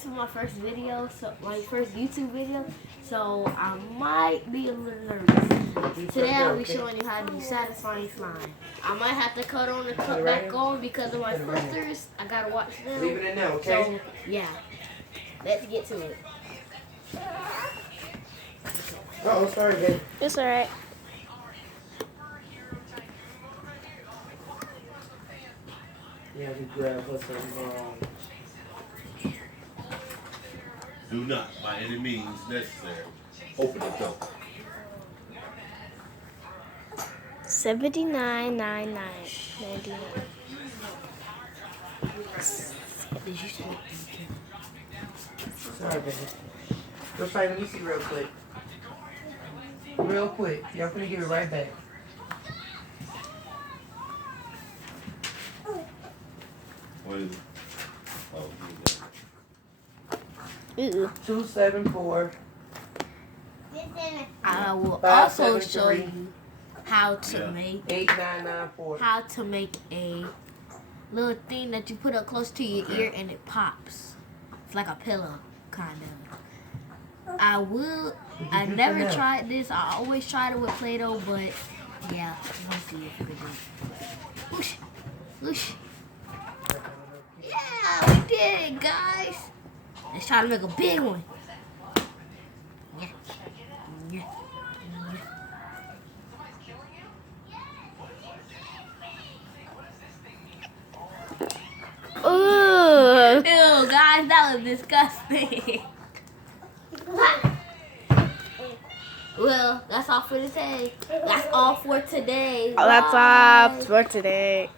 this is my first video, so my first YouTube video, so I might be a little nervous. Today I'll be showing you how to do satisfying slime. I might have to cut on and cut back on because of my filters. I gotta watch them. Leave it in there, okay? So, yeah. Let's get to it. Oh, sorry, babe. It's alright. Yeah, we grab us some. Do not, by any means necessary, open the door. $79.99. Did you say Sorry, baby. Go try, let me see real quick. Real quick. Y'all gonna give it right back. What is it? Oh, Ooh. 274. I will 573. also show you how to make 8994. how to make a little thing that you put up close to your ear and it pops. It's like a pillow, kind of. I never tried this. I always tried it with Play-Doh, but yeah, let's see if we can do it. Whoosh, whoosh. Yeah, we did it, guys. Let's try to make a big one. Yeah. Yeah. Ooh. Ew, guys, that was disgusting. Well, that's all for today. That's all for today. Oh, that's Bye. all for today.